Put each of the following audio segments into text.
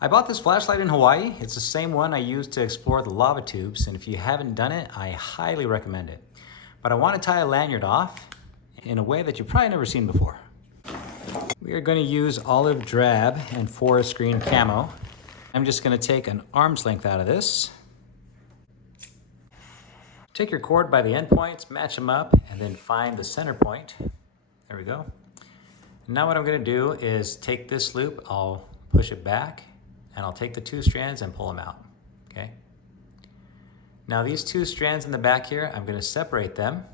I bought this flashlight in Hawaii. It's the same one I used to explore the lava tubes, and if you haven't done it, I highly recommend it. But I want to tie a lanyard off in a way that you've probably never seen before. We are going to use olive drab and forest green camo. I'm just going to take an arm's length out of this. Take your cord by the end points, match them up, and then find the center point. There we go. Now what I'm going to do is take this loop, I'll push it back, and I'll take the two strands and pull them out, okay? Now these two strands in the back here, I'm going to separate them,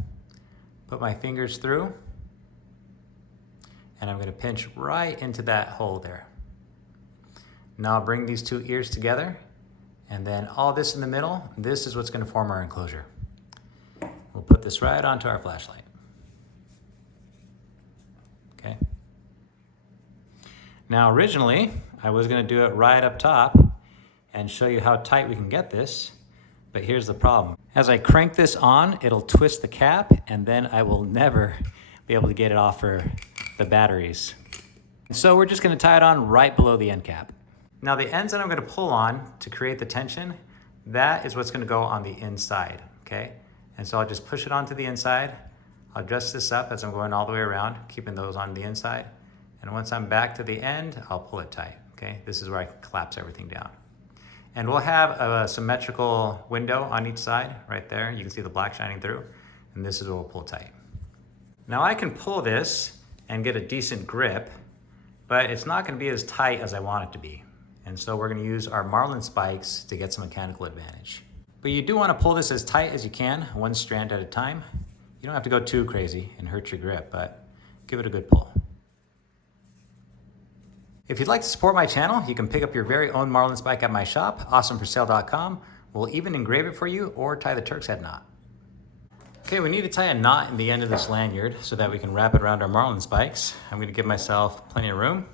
put my fingers through, and I'm going to pinch right into that hole there. Now I'll bring these two ears together, and then all this in the middle, this is what's going to form our enclosure. We'll put this right onto our flashlight. Okay. Now originally, I was going to do it right up top and show you how tight we can get this, but here's the problem. As I crank this on, it'll twist the cap, and then I will never be able to get it off for the batteries. So we're just going to tie it on right below the end cap. Now the ends that I'm going to pull on to create the tension, that is what's going to go on the inside, okay? And so I'll just push it onto the inside. I'll adjust this up as I'm going all the way around, keeping those on the inside. And once I'm back to the end, I'll pull it tight, okay? This is where I can collapse everything down. And we'll have a symmetrical window on each side, right there. You can see the black shining through, and this is where we'll pull tight. Now I can pull this and get a decent grip, but it's not gonna be as tight as I want it to be. And so we're gonna use our marlin spikes to get some mechanical advantage. But you do wanna pull this as tight as you can, one strand at a time. You don't have to go too crazy and hurt your grip, but give it a good pull. If you'd like to support my channel, you can pick up your very own marlin spike at my shop, awesomeforsale.com. We'll even engrave it for you or tie the Turk's head knot. Okay, we need to tie a knot in the end of this lanyard so that we can wrap it around our marlin spikes. I'm gonna give myself plenty of room.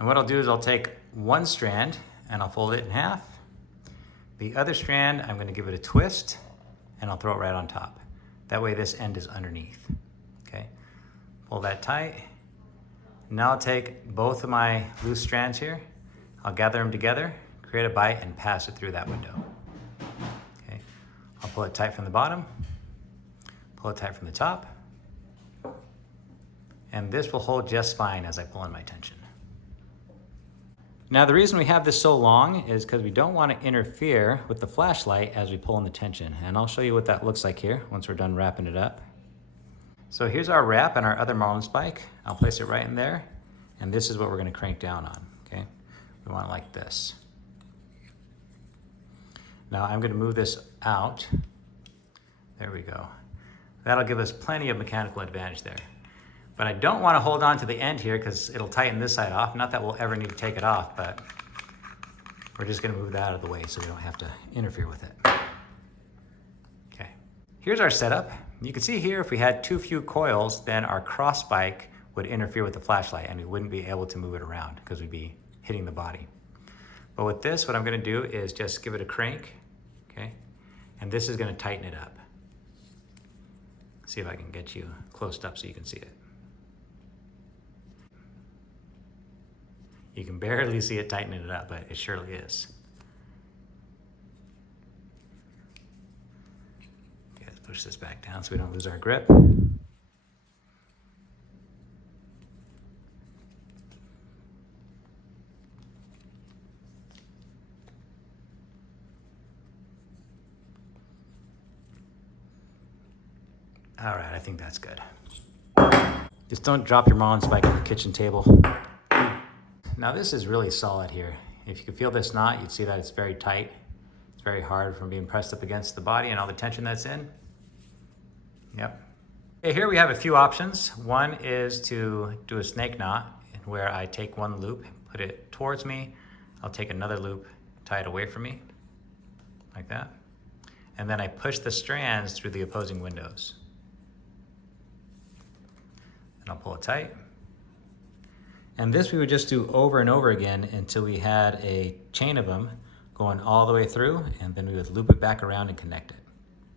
And what I'll do is I'll take one strand and I'll fold it in half. The other strand, I'm gonna give it a twist and I'll throw it right on top. That way this end is underneath, okay? Pull that tight. Now I'll take both of my loose strands here, I'll gather them together, create a bite, and pass it through that window. Okay, I'll pull it tight from the bottom, pull it tight from the top, and this will hold just fine as I pull in my tension. Now the reason we have this so long is because we don't want to interfere with the flashlight as we pull in the tension, and I'll show you what that looks like here once we're done wrapping it up. So here's our wrap and our other marlin spike. I'll place it right in there, and this is what we're going to crank down on, okay? We want it like this. Now I'm going to move this out. There we go. That'll give us plenty of mechanical advantage there. But I don't want to hold on to the end here because it'll tighten this side off. Not that we'll ever need to take it off, but we're just going to move that out of the way so we don't have to interfere with it. Okay, here's our setup. You can see here if we had too few coils, then our cross spike would interfere with the flashlight and we wouldn't be able to move it around because we'd be hitting the body. But with this, what I'm going to do is just give it a crank, okay? And this is going to tighten it up. See if I can get you close up so you can see it. You can barely see it tightening it up, but it surely is. Okay, let's push this back down so we don't lose our grip. All right, I think that's good. Just don't drop your marlin spike on the kitchen table. Now this is really solid here. If you could feel this knot, you'd see that it's very tight. It's very hard from being pressed up against the body and all the tension that's in. Yep. Okay, here we have a few options. One is to do a snake knot where I take one loop, put it towards me. I'll take another loop, tie it away from me, like that. And then I push the strands through the opposing windows. And I'll pull it tight. And this we would just do over and over again until we had a chain of them going all the way through, and then we would loop it back around and connect it,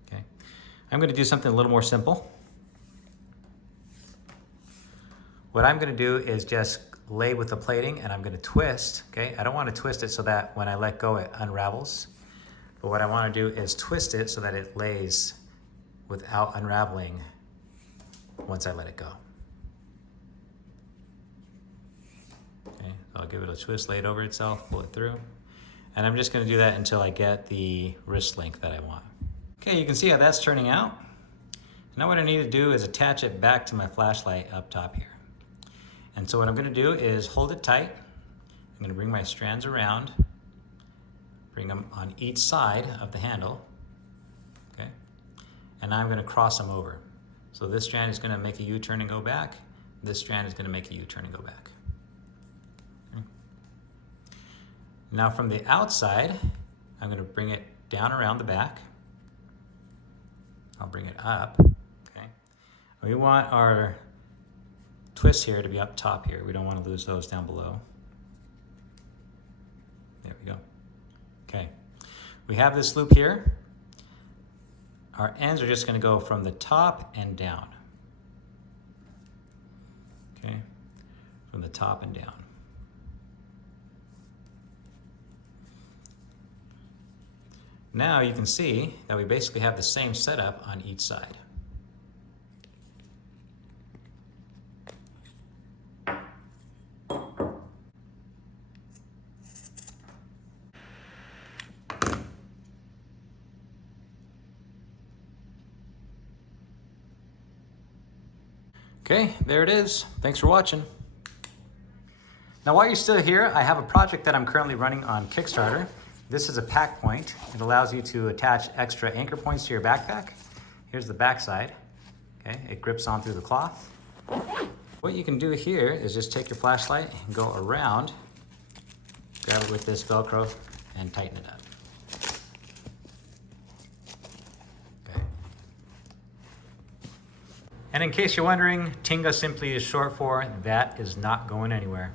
okay? I'm gonna do something a little more simple. What I'm gonna do is just lay with the plating and I'm gonna twist, okay? I don't wanna twist it so that when I let go it unravels. But what I wanna do is twist it so that it lays without unraveling once I let it go. Okay, so I'll give it a twist, lay it over itself, pull it through. And I'm just gonna do that until I get the wrist length that I want. Okay, you can see how that's turning out. Now what I need to do is attach it back to my flashlight up top here. And so what I'm gonna do is hold it tight. I'm gonna bring my strands around, bring them on each side of the handle, okay? And now I'm gonna cross them over. So this strand is gonna make a U-turn and go back. This strand is gonna make a U-turn and go back. Okay. Now from the outside, I'm gonna bring it down around the back. I'll bring it up, okay? We want our twists here to be up top here. We don't want to lose those down below. There we go. Okay, we have this loop here. Our ends are just going to go from the top and down. Okay, from the top and down. Now you can see that we basically have the same setup on each side. Okay, there it is. Thanks for watching. Now while you're still here, I have a project that I'm currently running on Kickstarter. This is a pack point. It allows you to attach extra anchor points to your backpack. Here's the back side. Okay, it grips on through the cloth. What you can do here is just take your flashlight and go around, grab it with this Velcro and tighten it up. Okay. And in case you're wondering, Tinga simply is short for that is not going anywhere.